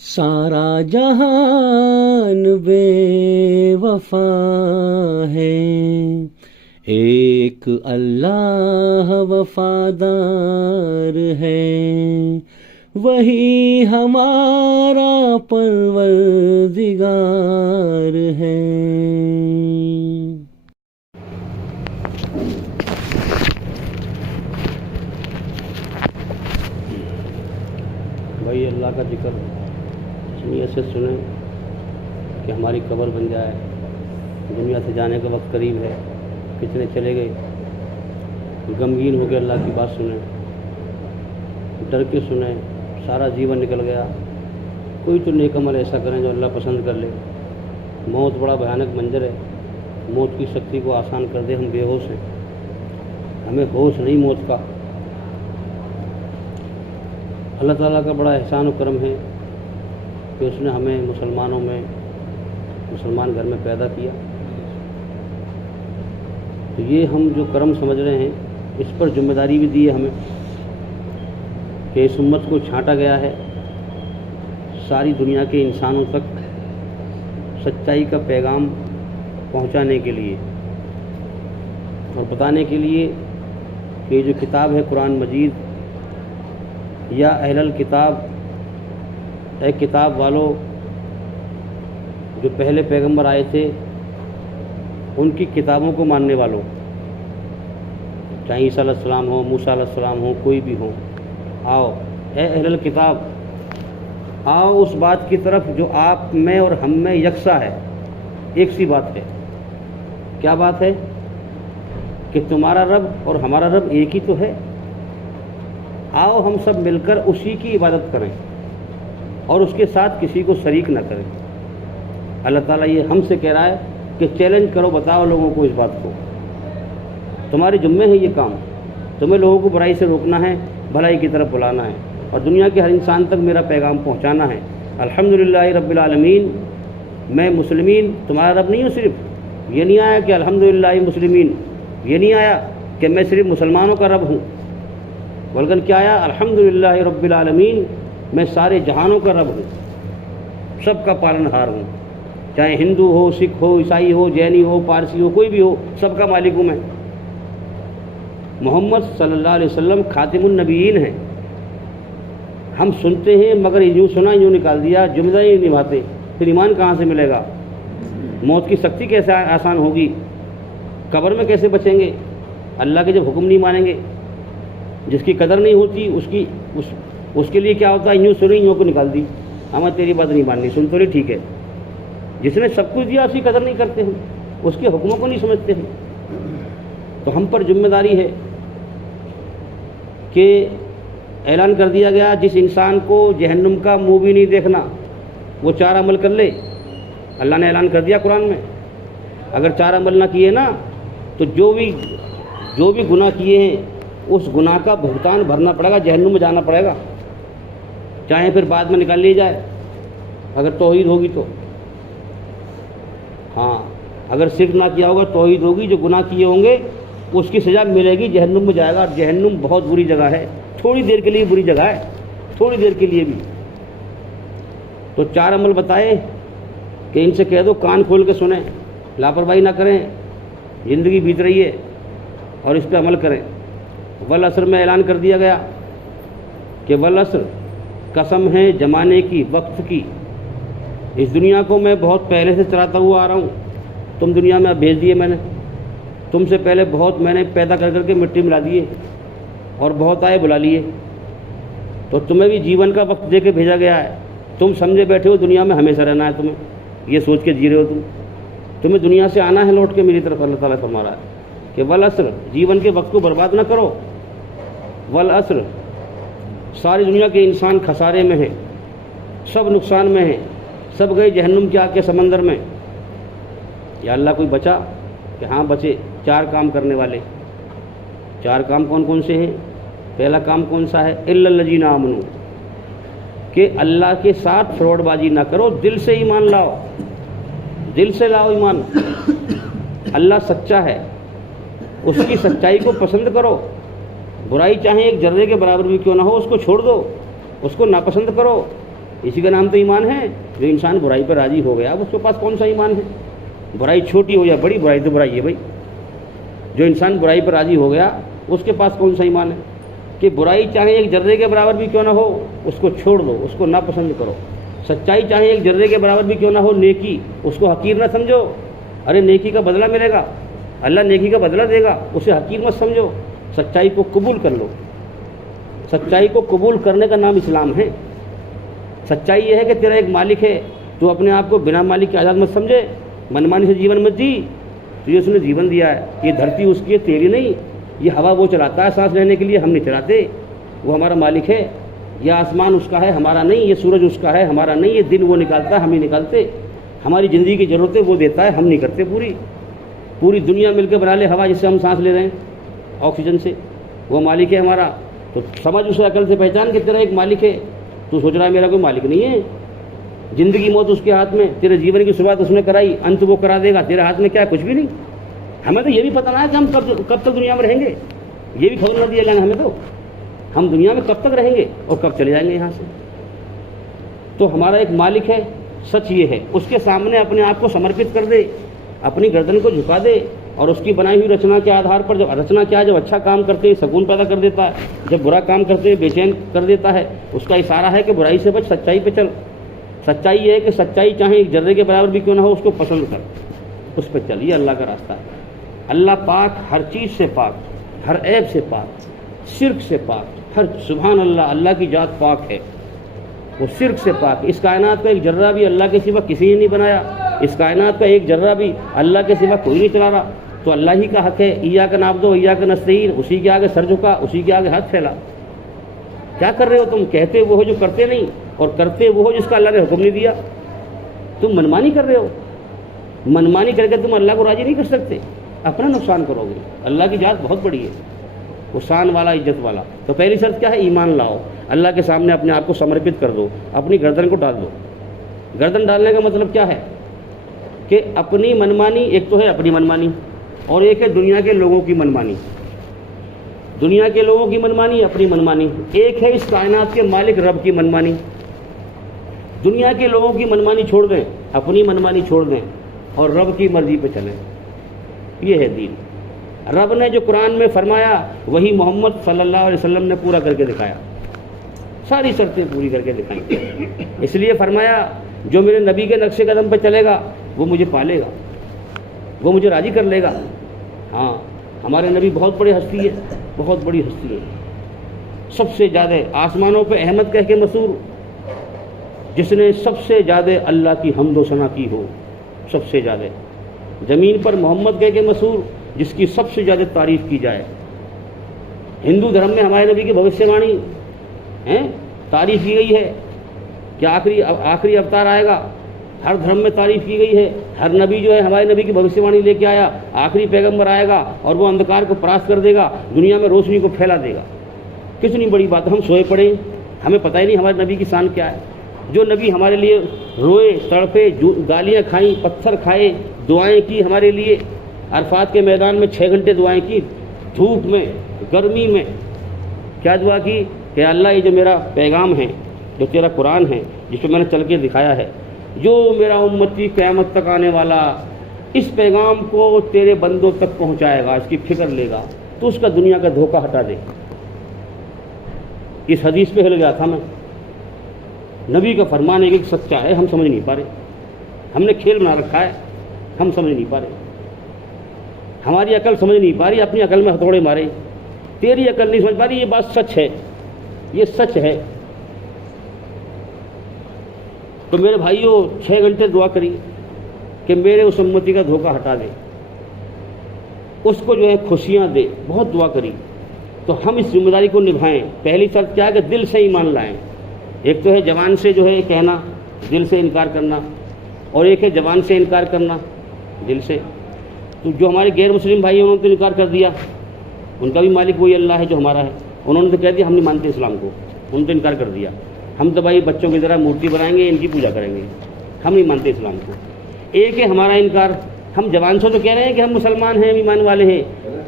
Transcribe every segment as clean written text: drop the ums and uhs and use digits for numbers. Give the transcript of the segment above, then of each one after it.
سارا جہان بے وفا ہے، ایک اللہ وفادار ہے، وہی ہمارا پروردگار ہے۔ بھائی اللہ کا ذکر اس نیت سے سنیں کہ ہماری قبر بن جائے، دنیا سے جانے کا وقت قریب ہے، کتنے چلے گئے، غمگین ہو کے اللہ کی بات سنیں، ڈر کے سنیں، سارا جیون نکل گیا، کوئی تو نیک عمل ایسا کریں جو اللہ پسند کر لے۔ موت بڑا بھیانک منظر ہے، موت کی سختی کو آسان کر دے، ہم بے ہوش ہیں، ہمیں ہوش نہیں موت کا۔ اللہ تعالیٰ کا بڑا احسان و کرم ہے کہ اس نے ہمیں مسلمان گھر میں پیدا کیا۔ تو یہ ہم جو کرم سمجھ رہے ہیں، اس پر ذمہ داری بھی دی ہے ہمیں کہ اس امت کو چھانٹا گیا ہے ساری دنیا کے انسانوں تک سچائی کا پیغام پہنچانے کے لیے اور بتانے کے لیے کہ یہ جو کتاب ہے قرآن مجید، یا اہل الکتاب، اے کتاب والو، جو پہلے پیغمبر آئے تھے ان کی کتابوں کو ماننے والوں، چاہے عیسیٰ علیہ السلام ہو، موسیٰ علیہ السلام ہو، کوئی بھی ہو، آؤ اے اہل الکتاب، آؤ اس بات کی طرف جو آپ میں اور ہم میں یکساں ہے، ایک سی بات ہے۔ کیا بات ہے؟ کہ تمہارا رب اور ہمارا رب ایک ہی تو ہے، آؤ ہم سب مل کر اسی کی عبادت کریں اور اس کے ساتھ کسی کو شریک نہ کریں۔ اللہ تعالیٰ یہ ہم سے کہہ رہا ہے کہ چیلنج کرو، بتاؤ لوگوں کو اس بات کو، تمہارے ذمے ہے یہ کام، تمہیں لوگوں کو برائی سے روکنا ہے، بھلائی کی طرف بلانا ہے، اور دنیا کے ہر انسان تک میرا پیغام پہنچانا ہے۔ الحمدللہ رب العالمین، میں مسلمین تمہارا رب نہیں ہوں۔ صرف یہ نہیں آیا کہ الحمدللہ مسلمین، یہ نہیں آیا کہ میں صرف مسلمانوں کا رب ہوں، بلکہ کیا آیا؟ الحمدللہ رب العالمین، میں سارے جہانوں کا رب ہوں، سب کا پالن ہار ہوں، چاہے ہندو ہو، سکھ ہو، عیسائی ہو، جینی ہو، پارسی ہو، کوئی بھی ہو، سب کا مالک ہوں میں۔ محمد صلی اللہ علیہ وسلم خاتم النبیین ہیں، ہم سنتے ہیں مگر یوں سنا یوں نکال دیا، جملہ ہی نہیں نبھاتے، پھر ایمان کہاں سے ملے گا؟ موت کی سختی کیسے آسان ہوگی؟ قبر میں کیسے بچیں گے اللہ کے جب حکم نہیں مانیں گے؟ جس کی قدر نہیں ہوتی اس کے لیے کیا ہوتا ہے؟ یوں سنی یوں کو نکال دی، ہمیں تیری بات نہیں ماننی، سن تو نہیں ٹھیک ہے۔ جس نے سب کچھ دیا اس کی قدر نہیں کرتے ہیں، اس کے حکموں کو نہیں سمجھتے ہیں۔ تو ہم پر ذمہ داری ہے کہ اعلان کر دیا گیا جس انسان کو جہنم کا منہ بھی نہیں دیکھنا وہ 4 عمل کر لے۔ اللہ نے اعلان کر دیا قرآن میں، اگر 4 عمل نہ کیے نا تو جو بھی گناہ کیے ہیں اس گناہ کا بھگتان بھرنا پڑے گا، جہنم میں جانا پڑے گا، چاہے پھر بعد میں نکال لی جائے اگر توحید ہوگی تو۔ ہاں اگر شرک نہ کیا ہوگا، توحید ہوگی، جو گناہ کیے ہوں گے اس کی سزا ملے گی، جہنم میں جائے گا۔ اور جہنم بہت بری جگہ ہے، تھوڑی دیر کے لیے بری جگہ ہے، تھوڑی دیر کے لیے بھی۔ تو 4 عمل بتائے کہ ان سے کہہ دو کان کھول کے سنیں، لاپرواہی نہ کریں، زندگی بیت رہی ہے اور اس پہ عمل کریں۔ والعصر میں اعلان کر دیا گیا کہ والعصر، قسم ہے زمانے کی، وقت کی، اس دنیا کو میں بہت پہلے سے چلاتا ہوا آ رہا ہوں، تم دنیا میں بھیج دیے میں نے، تم سے پہلے بہت میں نے پیدا کر کے مٹی ملا دیے اور بہت آئے بلا لیے، تو تمہیں بھی جیون کا وقت دے کے بھیجا گیا ہے، تم سمجھے بیٹھے ہو دنیا میں ہمیشہ رہنا ہے، تمہیں یہ سوچ کے جی رہے ہو، تمہیں دنیا سے آنا ہے لوٹ کے میری طرف۔ اللہ تعالیٰ فرما رہا ہے کہ والعصر، جیون کے وقت کو برباد نہ کرو، والعصر، ساری دنیا کے انسان خسارے میں ہیں، سب نقصان میں ہیں، سب گئے جہنم کی آگ کے سمندر میں۔ یا اللہ کوئی بچا؟ کہ ہاں بچے، 4 کام کرنے والے۔ 4 کام کون کون سے ہیں؟ پہلا کام کون سا ہے؟ الا الذین آمنوا، کہ اللہ کے ساتھ فراڈ بازی نہ کرو، دل سے ایمان لاؤ، دل سے لاؤ ایمان۔ اللہ سچا ہے، اس کی سچائی کو پسند کرو، برائی چاہے ایک ذرے کے برابر بھی کیوں نہ ہو اس کو چھوڑ دو، اس کو ناپسند کرو، اسی کا نام تو ایمان ہے. جو انسان برائی پر راضی ہو گیا اس کے پاس کون سا ایمان ہے؟ برائی چھوٹی ہو یا بڑی، برائی تو برائی ہے بھائی. جو انسان برائی پر راضی ہو گیا اس کے پاس کون سا ایمان ہے کہ برائی چاہے ایک ذرے کے برابر بھی کیوں نہ ہو اس کو چھوڑ دو، اس کو ناپسند کرو. سچائی چاہے ایک ذرے کے برابر بھی کیوں نہ ہو، نیکی اس کو حقیر نہ سمجھو. ارے نیکی کا بدلہ ملے گا، اللہ نیکی کا بدلہ دے گا، اسے حقیر مت سمجھو. سچائی کو قبول کر لو. سچائی کو قبول کرنے کا نام اسلام ہے. سچائی یہ ہے کہ تیرا ایک مالک ہے، تو اپنے آپ کو بنا مالک کے آزاد مت سمجھے، منمانی سے جیون مت جی. تجھے اس نے جیون دیا ہے، یہ دھرتی اس کی ہے تیری نہیں. یہ ہوا وہ چلاتا ہے سانس لینے کے لیے، ہم نہیں چلاتے. وہ ہمارا مالک ہے. یہ آسمان اس کا ہے ہمارا نہیں، یہ سورج اس کا ہے ہمارا نہیں، یہ دن وہ نکالتا ہے ہم نہیں نکالتے. ہماری زندگی کی ضرورتیں وہ دیتا ہے ہم نہیں کرتے. پوری دنیا مل کے بنا لے ہوا جس سے ہم سانس لے رہے ہیں آکسیجن سے، وہ مالک ہے ہمارا. تو سمجھ اسے عقل سے پہچان کہ تیرا ایک مالک ہے. تو سوچ رہا ہے میرا کوئی مالک نہیں ہے. زندگی موت اس کے ہاتھ میں، تیرے جیون کی شروعات اس نے کرائی، انت وہ کرا دے گا. تیرے ہاتھ میں کیا؟ کچھ بھی نہیں. ہمیں تو یہ بھی پتہ نہ ہے کہ ہم کب تک دنیا میں رہیں گے. یہ بھی خبر نہ دیا جائے ہمیں تو ہم دنیا میں کب تک رہیں گے اور کب چلے جائیں گے یہاں سے. تو ہمارا ایک مالک ہے. سچ یہ ہے اس کے سامنے اپنے آپ کو سمرپت کر دے، اپنی گردن کو جھکا دے، اور اس کی بنائی ہوئی رچنا کے آدھار پر جب رچنا کیا، جب اچھا کام کرتے ہیں سکون پیدا کر دیتا ہے، جب برا کام کرتے ہیں بے چین کر دیتا ہے. اس کا اشارہ ہے کہ برائی سے بچ، سچائی پہ چل. سچائی یہ ہے کہ سچائی چاہے ایک ذرے کے برابر بھی کیوں نہ ہو اس کو پسند کر، اس پہ چل. یہ اللہ کا راستہ ہے. اللہ پاک، ہر چیز سے پاک، ہر عیب سے پاک، شرک سے پاک. ہر سبحان اللہ، اللہ کی ذات پاک ہے، وہ شرک سے پاک. اس کائنات کا ایک ذرہ بھی اللہ کے سوا کسی نے نہیں بنایا. اس کائنات کا ایک ذرہ بھی اللہ کے سوا کوئی نہیں چلا رہا. تو اللہ ہی کا حق ہے. ایاک نعبد و ایاک نستعین، اسی کے آگے سر جھکا، اسی کے آگے ہاتھ پھیلا. کیا کر رہے ہو تم؟ کہتے وہ ہو جو کرتے نہیں، اور کرتے وہ ہو جس کا اللہ نے حکم نہیں دیا. تم منمانی کر رہے ہو. منمانی کر کے تم اللہ کو راضی نہیں کر سکتے، اپنا نقصان کرو گے. اللہ کی ذات بہت بڑی ہے، وہ شان والا، عزت والا. تو پہلی شرط کیا ہے؟ ایمان لاؤ. اللہ کے سامنے اپنے آپ کو سمرپت کر دو، اپنی گردن کو ڈال دو. گردن ڈالنے کا مطلب کیا ہے کہ اپنی منمانی، ایک تو ہے اپنی منمانی اور ایک ہے دنیا کے لوگوں کی منمانی. دنیا کے لوگوں کی منمانی، اپنی منمانی. ایک ہے اس کائنات کے مالک رب کی منمانی. دنیا کے لوگوں کی منمانی چھوڑ دیں، اپنی منمانی چھوڑ دیں اور رب کی مرضی پہ چلیں. یہ ہے دین. رب نے جو قرآن میں فرمایا وہی محمد صلی اللہ علیہ وسلم نے پورا کر کے دکھایا. ساری شرطیں پوری کر کے دکھائیں. اس لیے فرمایا جو میرے نبی کے نقش قدم پہ چلے گا وہ مجھے پالے گا، وہ مجھے راضی کر لے گا. ہاں، ہمارے نبی بہت بڑی ہستی ہے، بہت بڑی ہستی ہے. سب سے زیادہ آسمانوں پہ احمد کہہ کے مشہور، جس نے سب سے زیادہ اللہ کی حمد و ثنا کی ہو. سب سے زیادہ زمین پر محمد کہہ کے مشہور، جس کی سب سے زیادہ تعریف کی جائے. ہندو دھرم میں ہمارے نبی کی بھوشیہ وانی تعریف کی گئی ہے کہ آخری اوتار آئے گا. ہر دھرم میں تعریف کی گئی ہے. ہر نبی جو ہے ہمارے نبی کی بھوشیہ وانی لے کے آیا. آخری پیغمبر آئے گا اور وہ اندھکار کو پراست کر دے گا، دنیا میں روشنی کو پھیلا دے گا. کتنی بڑی بات. ہم سوئے پڑے، ہمیں پتہ ہی نہیں ہمارے نبی کی شان کیا ہے. جو نبی ہمارے لیے روئے، تڑپے، گالیاں کھائیں، پتھر کھائے، دعائیں کی ہمارے لیے. عرفات کے میدان میں 6 گھنٹے دعائیں کی، دھوپ میں، گرمی میں. کیا دعا کی کہ اللہ یہ جو میرا پیغام ہے، جو تیرا قرآن ہے، جس پہ میں نے چل کے دکھایا ہے، جو میرا امتی قیامت تک آنے والا اس پیغام کو تیرے بندوں تک پہنچائے گا، اس کی فکر لے گا، تو اس کا دنیا کا دھوکہ ہٹا دے. اس حدیث پہ ہل گیا تھا میں. نبی کا فرمان ایک سچا ہے، ہم سمجھ نہیں پا رہے. ہم نے کھیل بنا رکھا ہے، ہم سمجھ نہیں پا رہے. ہماری عقل سمجھ نہیں پا رہی، اپنی عقل میں ہتھوڑے مارے. تیری عقل نہیں سمجھ پا رہی. یہ بات سچ ہے، یہ سچ ہے. تو میرے بھائیوں 6 گھنٹے دعا کری کہ میرے اس امتی کا دھوکہ ہٹا دے، اس کو جو ہے خوشیاں دے. بہت دعا کری. تو ہم اس ذمہ داری کو نبھائیں. پہلی شرط کیا ہے کہ دل سے ایمان لائیں. ایک تو ہے زبان سے جو ہے کہنا، دل سے انکار کرنا، اور ایک ہے زبان سے انکار کرنا، دل سے. تو جو ہمارے غیر مسلم بھائی ہیں انہوں نے تو انکار کر دیا. ان کا بھی مالک وہی اللہ ہے جو ہمارا ہے. انہوں نے تو کہہ دیا ہم نہیں مانتے اسلام کو. انہوں نے تو انکار کر دیا. ہم تو بھائی بچوں کی طرح مورتی بنائیں گے، ان کی پوجا کریں گے، ہم نہیں مانتے اسلام کو. ایک ہے ہمارا انکار. ہم زبان سے تو کہہ رہے ہیں کہ ہم مسلمان ہیں، ایمان والے ہیں،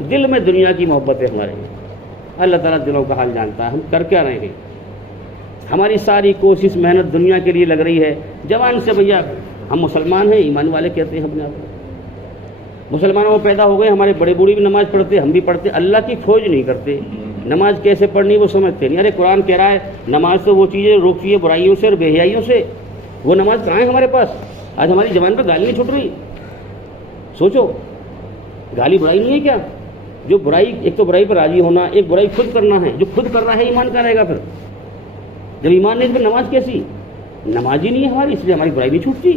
دل میں دنیا کی محبت ہے ہمارے. اللہ تعالیٰ دلوں کا حال جانتا ہے. ہم کر کیا رہے ہیں. ہماری ساری کوشش محنت دنیا کے لیے لگ رہی ہے، جوان سے بھیا ہم مسلمان ہیں، ایمان والے کہتے ہیں اپنے آپ کو، مسلمانوں میں پیدا ہو گئے، ہمارے بڑے بوڑھے بھی نماز پڑھتے، ہم بھی پڑھتے، اللہ کی کھوج نہیں کرتے، نماز کیسے پڑھنی وہ سمجھتے نہیں۔ ارے قرآن کہہ رہا ہے نماز تو وہ چیزیں روکتی ہے برائیوں سے اور بے حیائیوں سے، وہ نماز کہاں ہے ہمارے پاس؟ آج ہماری زبان پہ گالی نہیں چھوٹ رہی، سوچو، گالی برائی نہیں ہے کیا؟ جو برائی، ایک تو برائی پر راضی ہونا، ایک برائی خود کرنا ہے، جو خود کر رہا ہے ایمان کا رہے گا پھر؟ جب ایمان نہیں تو پھر نماز کیسی؟ نماز ہی نہیں ہے ہماری، اس لیے ہماری برائی نہیں چھوٹتی۔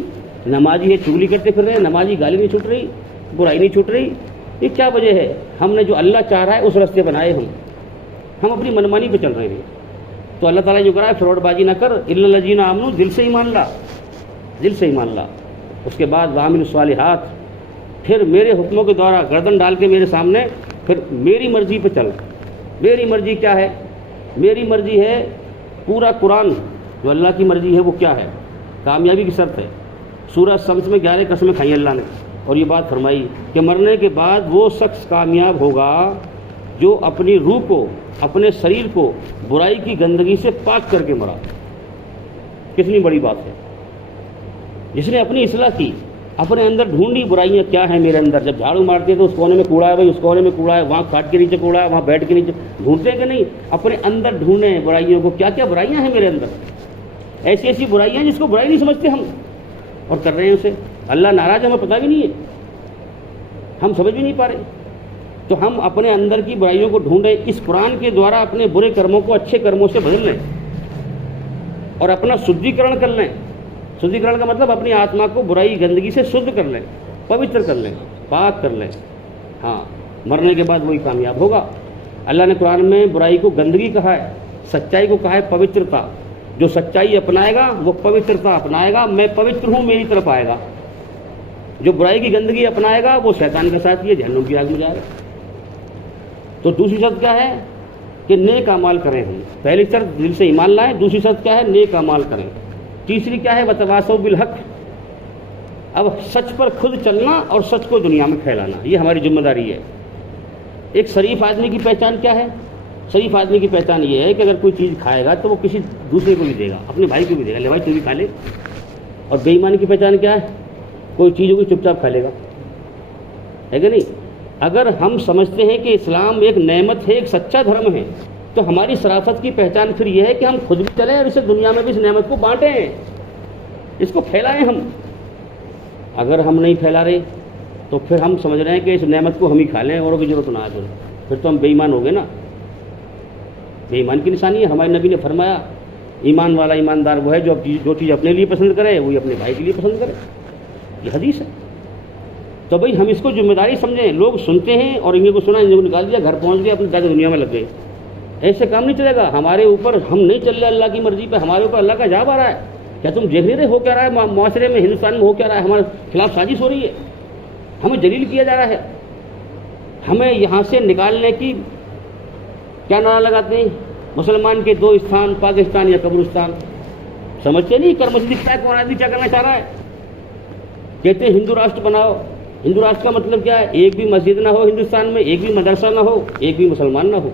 نمازی ہے چگلی کرتے پھر رہے ہیں، نمازی گالی نہیں چھوٹ رہی، برائی نہیں چھوٹ رہی، یہ کیا وجہ ہے؟ ہم نے جو اللہ چاہ رہا ہے اس راستے بنائے، ہم اپنی منمانی پہ چل رہے ہیں۔ تو اللہ تعالیٰ جو کرا ہے فراڈ بازی نہ کر، الا الذین آمنوا، دل سے ایمان لا، دل سے ایمان لا، اس کے بعد وعملوا الصالحات، پھر میرے حکموں کے دوارا گردن ڈال کے میرے سامنے، پھر میری مرضی پہ چل۔ میری مرضی کیا ہے؟ میری مرضی ہے پورا قرآن، جو اللہ کی مرضی ہے وہ کیا ہے؟ کامیابی کی شرط ہے۔ سورہ شمس میں 11 قسمیں کھائی اللہ نے، اور یہ بات فرمائی کہ مرنے کے بعد وہ شخص کامیاب ہوگا جو اپنی روح کو، اپنے شریر کو برائی کی گندگی سے پاک کر کے مرا۔ کتنی بڑی بات ہے! جس نے اپنی اصلاح کی، اپنے اندر ڈھونڈی برائیاں کیا ہیں میرے اندر، جب جھاڑو مارتے تو اس کونے میں کوڑا ہے بھائی، اس کونے میں کوڑا ہے، وہاں کھاٹ کے نیچے کوڑا ہے، وہاں بیڈ کے نیچے، ڈھونڈتے کہ نہیں؟ اپنے اندر ڈھونڈیں برائیوں کو، کیا کیا برائیاں ہیں میرے اندر، ایسی ایسی برائیاں جس کو برائی نہیں سمجھتے ہم اور کر رہے ہیں اسے۔ اللہ ناراض ہے، ہمیں پتہ بھی نہیں ہے، ہم سمجھ بھی نہیں پا رہے۔ تو ہم اپنے اندر کی برائیوں کو ڈھونڈیں، اس قرآن کے دوارا اپنے برے کرموں کو اچھے کرموں سے بدل لیں اور اپنا شدھیکرن کر لیں۔ شدھیکرن کا مطلب اپنی آتما کو برائی گندگی سے شدھ کر لیں، پوتر کر لیں، پاک کر لیں۔ ہاں، مرنے کے بعد وہی کامیاب ہوگا۔ اللہ نے قرآن میں برائی کو گندگی کہا ہے، سچائی کو کہا ہے پوترتا۔ جو سچائی اپنائے گا وہ پوترتا اپنائے گا، میں پوتر ہوں میری طرف آئے گا۔ جو برائی کی گندگی اپنائے گا وہ شیطان کے ساتھ یہ جہنم کی آگ میں جائے گا۔ تو دوسری شرط کیا ہے کہ نیک اعمال کریں ہم۔ پہلی شرط دل سے ایمان لائیں، دوسری شرط کیا ہے؟ نیک اعمال کریں۔ تیسری کیا ہے؟ وتواصوا بالحق، اب سچ پر خود چلنا اور سچ کو دنیا میں پھیلانا، یہ ہماری ذمہ داری ہے۔ ایک شریف آدمی کی پہچان کیا ہے؟ شریف آدمی کی پہچان یہ ہے کہ اگر کوئی چیز کھائے گا تو وہ کسی دوسرے کو بھی دے گا، اپنے بھائی کو بھی دے گا، لے بھائی تو بھی کھا لے۔ اور بے ایمانی کی پہچان کیا ہے؟ کوئی چیز ہوگی چپ چاپ کھا لے گا، ہے کہ نہیں؟ اگر ہم سمجھتے ہیں کہ اسلام ایک نعمت ہے، ایک سچا دھرم ہے، تو ہماری شرافت کی پہچان پھر یہ ہے کہ ہم خود بھی چلیں اور اسے دنیا میں بھی اس نعمت کو بانٹیں، اس کو پھیلائیں ہم۔ اگر ہم نہیں پھیلا رہے تو پھر ہم سمجھ رہے ہیں کہ اس نعمت کو ہم ہی کھا لیں، اوروں کی ضرورت نہ ہے، پھر تو ہم بے ایمان ہو گئے نا۔ بے ایمان کی نشانی ہے، ہمارے نبی نے فرمایا ایمان والا ایماندار وہ ہے جو چیز اپنے لیے پسند کرے وہی اپنے بھائی کے لیے پسند کرے، یہ حدیث ہے۔ تو بھائی ہم اس کو ذمہ داری سمجھیں۔ لوگ سنتے ہیں اور انہیں کو سنا، انہیں کو نکال دیا، گھر پہنچ گئے، اپنی دادا دنیا میں لگ گئے۔ ایسے کام نہیں چلے گا۔ ہمارے اوپر ہم نہیں چل رہے اللہ کی مرضی پہ، ہمارے اوپر اللہ کا عذاب آ رہا ہے۔ کیا تم دیکھ نہیں رہے ہو کیا رہا ہے معاشرے میں، ہندوستان میں ہو کیا رہا ہے؟ ہمارے خلاف سازش ہو رہی ہے، ہمیں ذلیل کیا جا رہا ہے، ہمیں یہاں سے نکالنے کی کیا نعرہ لگاتے ہیں؟ مسلمان کے دو استھان، پاکستان یا قبرستان۔ سمجھتے نہیں کر مسجد کیا کون آدمی کیا کرنا چاہ رہا ہے؟ کہتے ہیں ہندو راشٹر بناؤ۔ ہندو راشٹر کا مطلب کیا ہے؟ ایک بھی مسجد نہ ہو ہندوستان میں، ایک بھی مدرسہ نہ ہو، ایک بھی مسلمان نہ ہو۔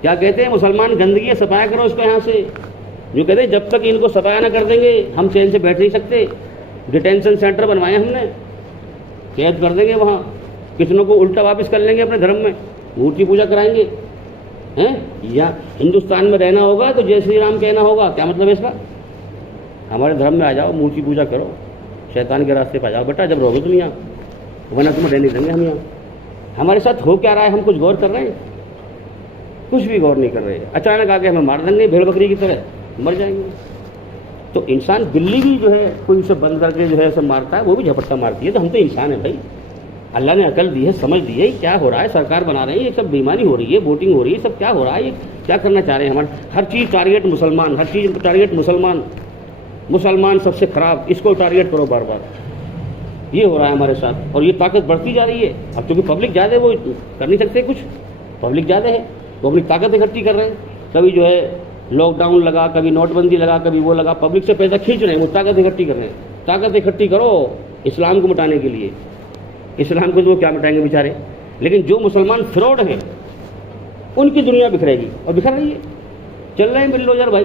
کیا کہتے ہیں؟ مسلمان گندگی ہے صفایا کرو اس کو یہاں سے۔ جو کہتے ہیں جب تک ان کو صفایا نہ کر دیں گے ہم چین سے بیٹھ نہیں سکتے۔ ڈیٹینشن سینٹر بنوائے ہم نے، قید کر دیں گے وہاں، کتنوں کو الٹا واپس کر لیں گے اپنے دھرم میں، مورتی پوجا کرائیں گے ہیں۔ یا ہندوستان میں رہنا ہوگا تو جے شری رام کہنا ہوگا، کیا مطلب ہے اس کا؟ ہمارے دھرم میں آ جاؤ، مورتی پوجا کرو، شیطان کے راستے پہ آ جاؤ بیٹا جب رہو گے تم یہاں، ورنہ تمہیں رہنے دیں گے ہم یہاں۔ ہمارے ساتھ ہو کیا رہا ہے؟ ہم کچھ غور کر رہے ہیں؟ کچھ بھی غور نہیں کر رہے۔ اچانک آ کے ہمیں مار دیں گے بھیڑ بکری کی طرح، مر جائیں گے۔ تو انسان بلی بھی جو ہے کوئی اسے بند کر کے جو ہے اسے مارتا ہے، وہ بھی جھپٹا مارتی ہے۔ تو ہم تو انسان ہیں بھائی، اللہ نے عقل دی ہے، سمجھ دی ہے، کیا ہو رہا ہے؟ سرکار بنا رہے ہیں، یہ سب بیماری ہو رہی ہے، ووٹنگ ہو رہی ہے، سب کیا ہو رہا ہے؟ یہ کیا کرنا چاہ رہے ہیں؟ ہمارے ہر چیز ٹارگیٹ مسلمان، ہر چیز ٹارگیٹ مسلمان، مسلمان سب سے خراب، اس کو ٹارگیٹ کرو بار بار۔ یہ ہو رہا ہے ہمارے ساتھ، اور یہ طاقت بڑھتی جا رہی ہے۔ اب چونکہ پبلک زیادہ ہے وہ کر نہیں سکتے کچھ، پبلک زیادہ ہے وہ اپنی طاقت اکٹھی کر رہے ہیں۔ کبھی جو ہے لاک ڈاؤن لگا، کبھی نوٹ بندی لگا، کبھی وہ لگا، پبلک سے پیسہ کھینچ رہے ہیں، وہ طاقت اکٹھی کر رہے ہیں۔ طاقت اکٹھی کرو اسلام کو مٹانے کے لیے۔ اسلام کو تو وہ کیا مٹائیں گے بیچارے، لیکن جو مسلمان فراڈ ہیں ان کی دنیا بکھرے گی، اور بکھر رہی ہے، چل رہے ہیں بلڈوزر بھائی۔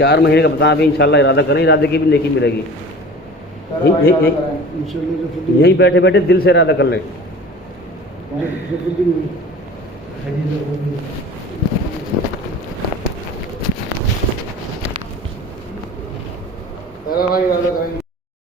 4 مہینے کا بتا ابھی انشاءاللہ ارادہ کریں, ارادے کی بھی نیکی ملے گی. یہیں بیٹھے بیٹھے دل سے ارادہ کر لیں. بھائی